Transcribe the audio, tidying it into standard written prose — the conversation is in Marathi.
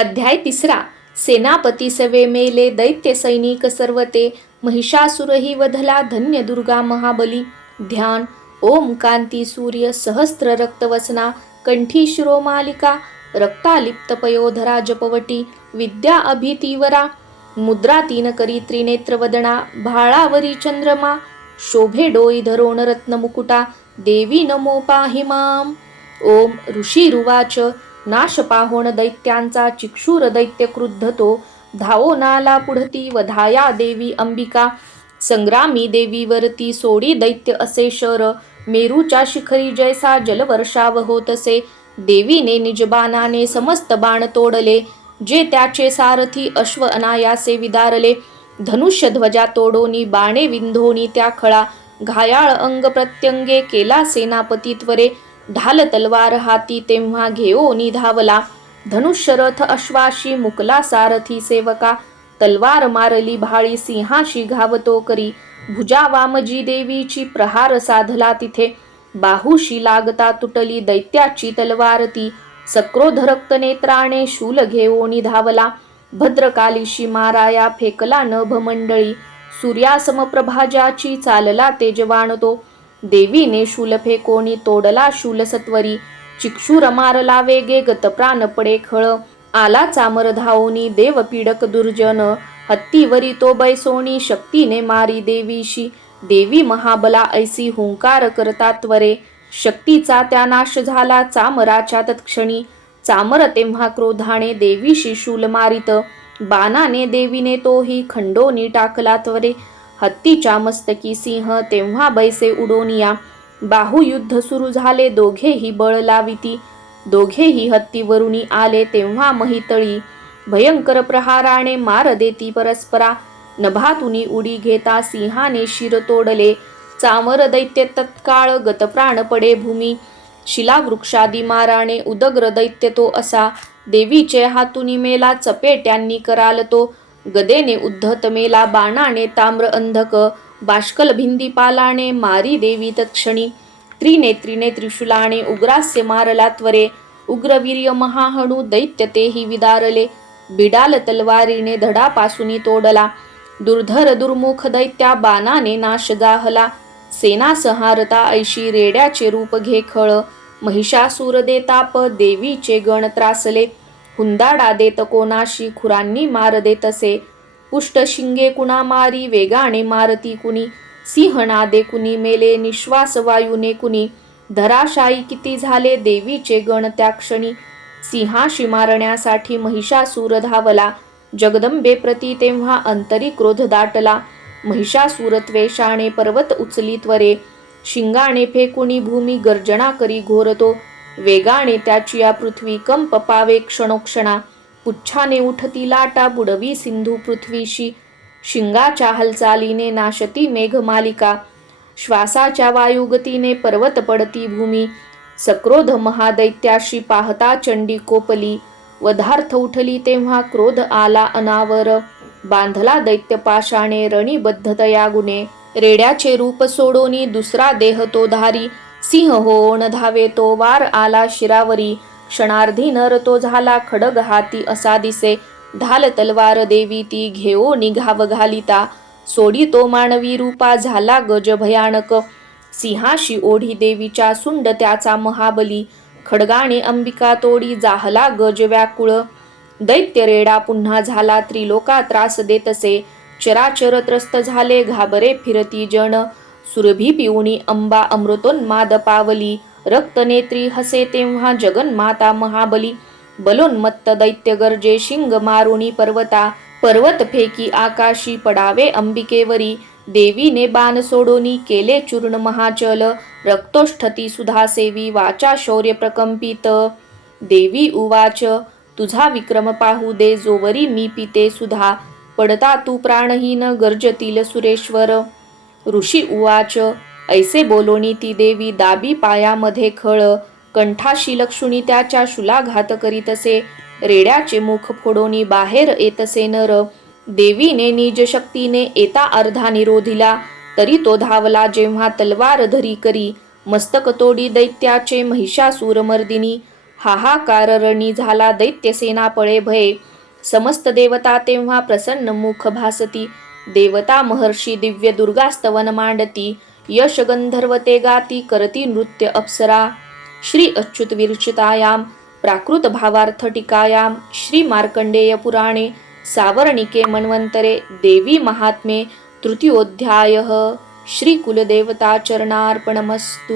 अध्याय 3. सेनापती सवे मेले दैत्य सैनिक सर्व ते, महिषासुरही वधला धन्य दुर्गा महाबली. ध्यान. ओम कांती सूर्य सहस्त्र रक्तवसना, कंठी शिरोमालिका, रक्तालिप्त पयोधरा जपवटी, विद्या अभितीवरा, मुद्रा तीन करी त्रिनेत्र वदना, भाळावरी चंद्रमा, शोभे डोई धरोण रत्न मुकुटा, देवी नमो पाहि माम. ओम. ऋषीरुवाच. नाश पाहोण दैत्यांचा चिक्षुर दैत्य क्रुद्ध तो, धावो नाला पुढती वधाया देवी अंबिका. संग्रामी देवीवरती सोडी दैत्य असे शर, मेरूच्या शिखरी जैसा जलवर्षाव होतसे. देवीने निजबाणाने समस्त बाण तोडले, जे त्याचे सारथी अश्व अनायासे विदारले. धनुष्य ध्वजा तोडोनी बाणे विंधोनी त्या खळा, घायाळ अंग प्रत्यंगे केला सेनापती त्वरे. ढाल तलवार हाती तेव्हा घेओनी धावला, धनुष्य रथ अश्वाशी मुकला सारथी सेवका. तलवार मारली भाळी सिंहाशी घावतो करी, भुजा वामजी देवीची प्रहार साधला तिथे. बाहुशी लागता तुटली दैत्याची तलवार ती, सक्रोध रक्त नेत्राने शूल घेओनी धावला. भद्रकालीशी माराया फेकला नभ मंडळी, सूर्यासम प्रभाजाची चालला तेजवान तो. देवीने शूल फेकोनी तोडला शूल सत्वरी, चिक्षुर मारला वेगे गतप्राण पडे खळ. आला चामर धावोनी देव पीडक दुर्जन, हत्तीवरी तो बैसोनी शक्तीने मारी देवीशी. देवी महाबला ऐसी हुंकार करता त्वरे, शक्तीचा त्या नाश झाला चामराच्या तत्क्षणी. चामर तेव्हा क्रोधाने देवीशी शूल मारित, बाणाने देवीने तोही खंडोनी टाकला त्वरे. हत्तीच्या मस्तकी सिंह तेव्हा बैसे उडोनिया, बाहुयुद्ध सुरू झाले दोघेही बळ लाविती. दोघेही हत्तीवरुनी आले तेव्हा महितळी, भयंकर प्रहाराने मार देती परस्परा. नभातुनी उडी घेता सिंहाने शिर तोडले, चामर दैत्य तत्काळ गतप्राण पडे भूमी. शिलावृक्षादी माराने उदग्र दैत्य तो असा, देवीचे हातुनी मेला चपेट्यांनी कराल तो. गदेने उद्धत मेला बाणाने ताम्र अंधक, बाष्कल भिंदी पालाने मारी देवी तत्क्षणी. त्रिनेत्रीने त्रिशूलाने उग्रास्य मारला त्वरे, उग्रवीर्य महाहणू दैत्य तेही विदारले. बिडाल तलवारीने धडापासूनी तोडला, दुर्धर दुर्मुख दैत्या बाणाने नाश जाहला. सेना संहारता ऐशी रेड्याचे रूप घे खळ, महिषासूर देताप देवीचे गण त्रासले. हुंदाडा देत कोणाशी खुरांनी मार देतसे, पुष्ट शिंगे कुणा मारी वेगाने मारती कुणी. सिंहनादे कुणी मेले निश्वास वायूने कुणी, धराशायी किती झाले देवीचे गण त्या क्षणी. सिंहाशी मारण्यासाठी महिषासूर धावला, जगदंबे प्रती तेव्हा अंतरी क्रोध दाटला. महिषासूर त्वेषाने पर्वत उचली त्वरे, शिंगाने फेकुणी भूमी गर्जना करी घोरतो. वेगाने त्याची या पृथ्वी कंप पावे क्षणोक्षणा, पुच्छाने उठती लाटा बुडवी सिंधू पृथ्वीशी. शिंगाच्या हालचालीने नाशती मेघमालिका, श्वासाच्या वायुगतीने पर्वत पडती भूमी. सक्रोध महादैत्याशी पाहता चंडी कोपली, वधार्थ उठली तेव्हा क्रोध आला अनावर. बांधला दैत्य पाशाने रणीबद्धतया गुणे, रेड्याचे रूप सोडोनी दुसरा देह तो धारी. सिंह होऊन धावे तो वार आला शिरावरी, क्षणार्धी नर तो झाला खडग हाती असा दिसे. ढाल तलवार देवी ती घेओ निघाव घालिता, सोडी तो मानवी रूपा झाला गज भयानक. सिंहाशी ओढी देवीच्या सुंड त्याचा महाबली, खडगाने अंबिका तोडी जाहला गज व्याकुळ. दैत्य रेडा पुन्हा झाला त्रिलोका त्रास देतसे, चराचर त्रस्त झाले घाबरे फिरती जन. सुरभी पिऊनी अंबा अमृतोन्माद पावली, रक्तनेत्री हसे तेव्हा जगन्माता महाबली. बलोन्मत्त दैत्य गर्जे शिंग मारुनी पर्वता, पर्वत फेकी आकाशी पडावे अंबिकेवरी. देवीने बाण सोडोनी केले चूर्ण महाचल, रक्तोष्ठती सुधा सेवी वाचा शौर्य प्रकंपित. देवी उवाच. तुझा विक्रम पाहू दे जोवरी मी पिते सुधा, पडता तू प्राणहीन गर्जतील सुरेश्वर. ऋषी उवाच. ऐसे बोलोनी ती देवी दाबी पायामध्ये खळ, कंठाशी लक्षुणी त्याच्या शूलाघात करीतसे. रेड्याचे मुख फोडोनी बाहेर येतसे नर, देवीने निज शक्तीने येता अर्धा निरोधिला. तरी तो धावला जेव्हा तलवार धरी करी, मस्तक तोडी दैत्याचे महिषासूर मर्दिनी. हाहाकार रणी झाला दैत्यसेना पळे भये. समस्त देवता तेव्हा प्रसन्न मुख भासती. देवता महर्षी दिव्य दुर्गास्तवन मांडती. यश गंधर्व ते गाती करती नृत्य अप्सरा. श्री अच्युत विरचितायाम प्राकृत भावार्थ टीकायाम श्री मार्कंडेय पुराणे सावर्णिके मन्वंतरे देवी महात्म्ये तृतीयोऽध्यायः. श्री कुलदेवता चरणार्पणमस्तु.